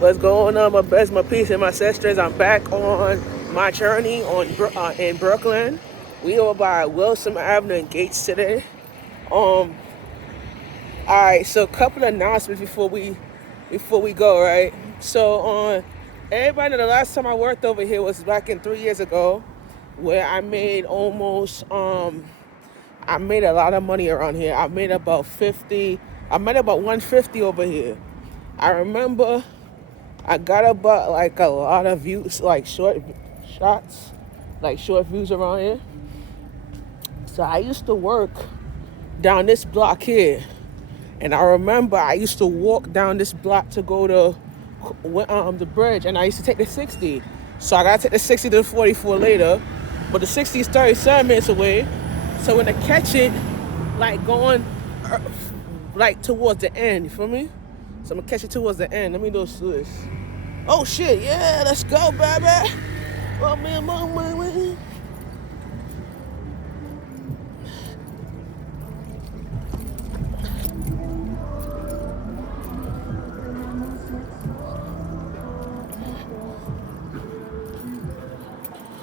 What's going on, my best, my peace, and my sisters? I'm back on my journey in Brooklyn. We are by Wilson Avenue and Gates today. All right. So, a couple of announcements before we go. Right. So, everybody know the last time I worked over here was back in 3 years ago, where I made a lot of money around here. I made about 50. I made about 150 over here. I remember I got about like a lot of views, like short shots, like short views around here. So I used to work down this block here, and I remember I used to walk down this block to go to the bridge, and I used to take the 60. So I gotta take the 60 to the 44 later, but the 60 is 37 minutes away. So when I catch it, like going like towards the end, you feel me? So I'm gonna catch it towards the end. Let me do this. Oh shit, yeah, let's go, baby. Oh man, man.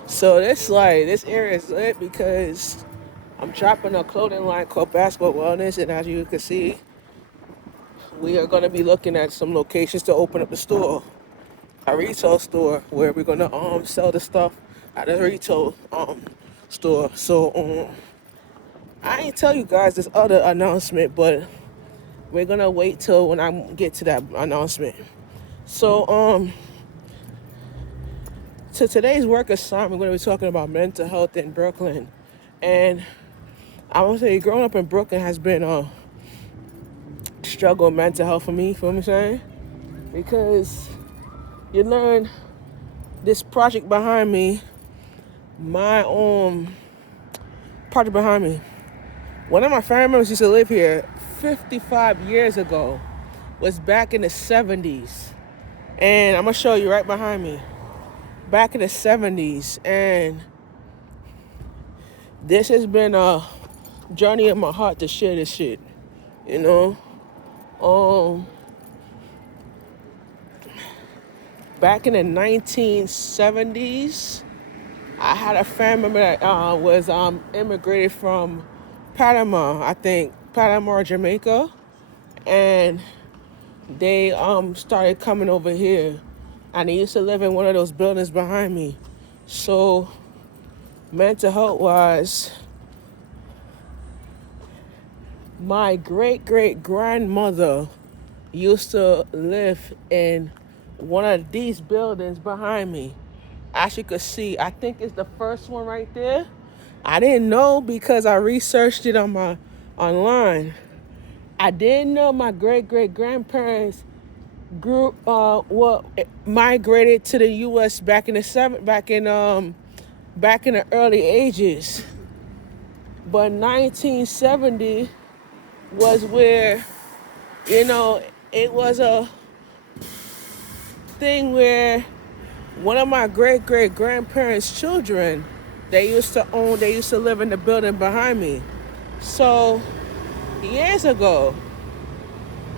So this area is lit because I'm dropping a clothing line called Basketball Wellness, and as you can see, we are gonna be looking at some locations to open up the store, a retail store where we're gonna sell the stuff at a retail store. So I ain't tell you guys this other announcement, but we're gonna wait till when I get to that announcement. So to today's work assignment, we're gonna be talking about mental health in Brooklyn, and I want to say growing up in Brooklyn has been a struggle with mental health for me. You feel what I'm saying? Because you learn this project behind me, my project behind me. One of my family members used to live here 55 years ago. Was back in the 70s, and I'm gonna show you right behind me. Back in the 70s, and this has been a journey in my heart to share this shit. You know, um, back in the 1970s, I had a family member that was immigrated from Panama, I think Panama or Jamaica, and they started coming over here, and they used to live in one of those buildings behind me. So mental health wise, my great great grandmother used to live in one of these buildings behind me. As you could see, I think it's the first one right there. I didn't know because I researched it on my online. I didn't know my great great grandparents grew migrated to the U.S. back in the early ages. But 1970 was where, you know, it was a thing where one of my great great grandparents' children, they used to live in the building behind me. So years ago,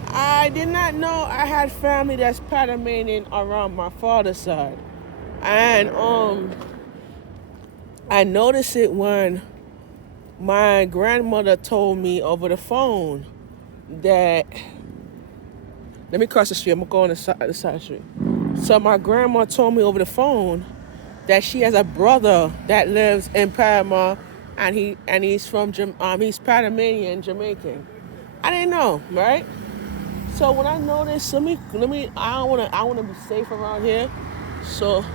I did not know I had family that's Panamanian around my father's side. And I noticed it when my grandmother told me over the phone that, let me cross the street. I'm gonna go on the side street. So my grandma told me over the phone that she has a brother that lives in Panama, and he's from he's Panamanian Jamaican. I didn't know, right? So when I noticed, let me I wanna be safe around here. So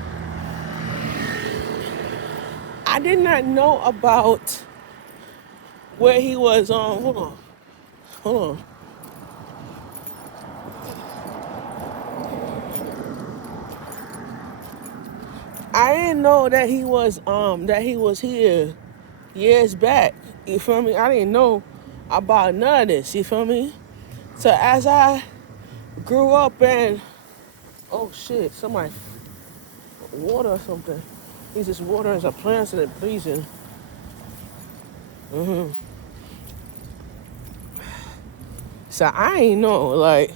I did not know about where he was. Hold on. I didn't know that he was here years back. You feel me? I didn't know about none of this. You feel me? So as I grew up and, oh shit, somebody water or something. He's just watering some plants and it pleasing. So I ain't know, like,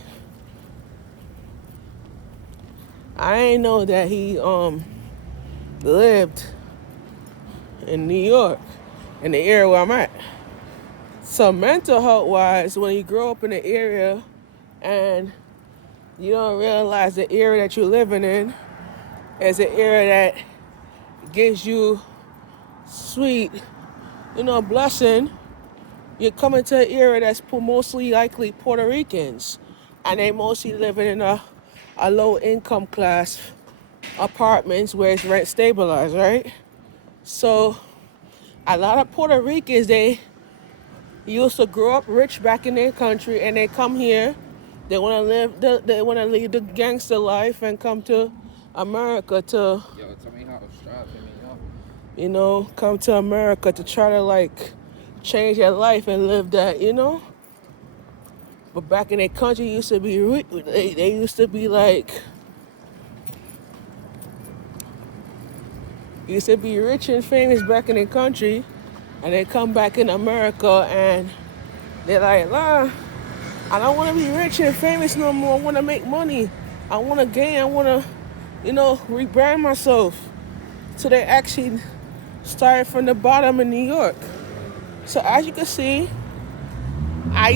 I ain't know that he lived in New York, in the area where I'm at. So mental health wise, when you grow up in an area and you don't realize the area that you're living in is an area that gives you sweet, blessing, you're coming to an area that's mostly likely Puerto Ricans, and they mostly living in a low income class apartments where it's rent stabilized, right? So a lot of Puerto Ricans, they used to grow up rich back in their country, and they come here. They want to they want to lead the gangster life and come to America to, Yo, tell me how to strap me come to America to try to like change their life and live that. But back in their country, used to be they used to be like used to be rich and famous back in their country, and they come back in America and they're like, nah, I don't want to be rich and famous no more. I want to make money. I want to gain. I want to, rebrand myself. So they actually started from the bottom in New York. So as you can see, I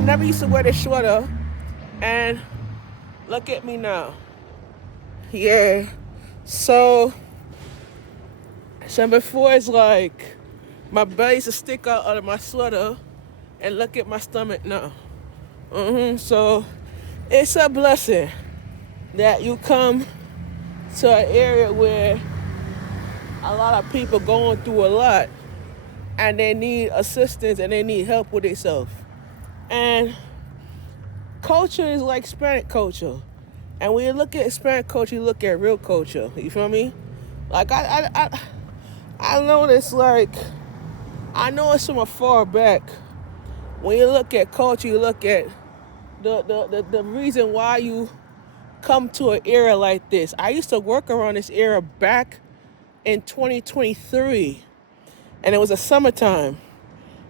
never used to wear the sweater, and look at me now. Yeah. So before it's like my belly used to stick out of my sweater, and look at my stomach now. So it's a blessing that you come to an area where a lot of people going through a lot, and they need assistance and they need help with themselves. And culture is like Hispanic culture. And when you look at Hispanic culture, you look at real culture. You feel me? Like I know this, like, I know it's from afar back. When you look at culture, you look at the reason why you come to an area like this. I used to work around this area back in 2023, and it was a summertime.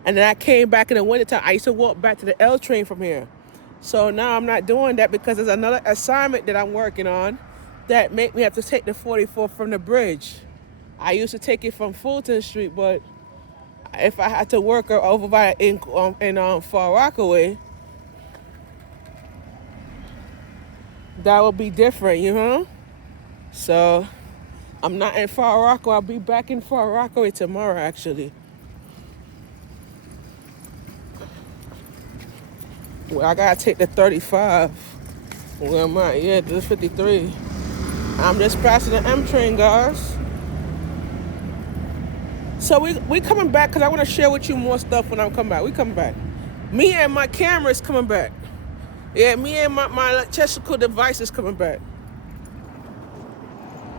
And then I came back in the wintertime. I used to walk back to the L train from here. So now I'm not doing that because there's another assignment that I'm working on that make me have to take the 44 from the bridge. I used to take it from Fulton Street, but if I had to work over by in Far Rockaway, that would be different, So I'm not in Far Rockaway. I'll be back in Far Rockaway tomorrow, actually. Well, I gotta take the 35. Where am I? Yeah, this is 53. I'm just passing the M train, guys. So we coming back because I want to share with you more stuff when I come back. We coming back. Me and my camera is coming back. Yeah, me and my electrical device is coming back.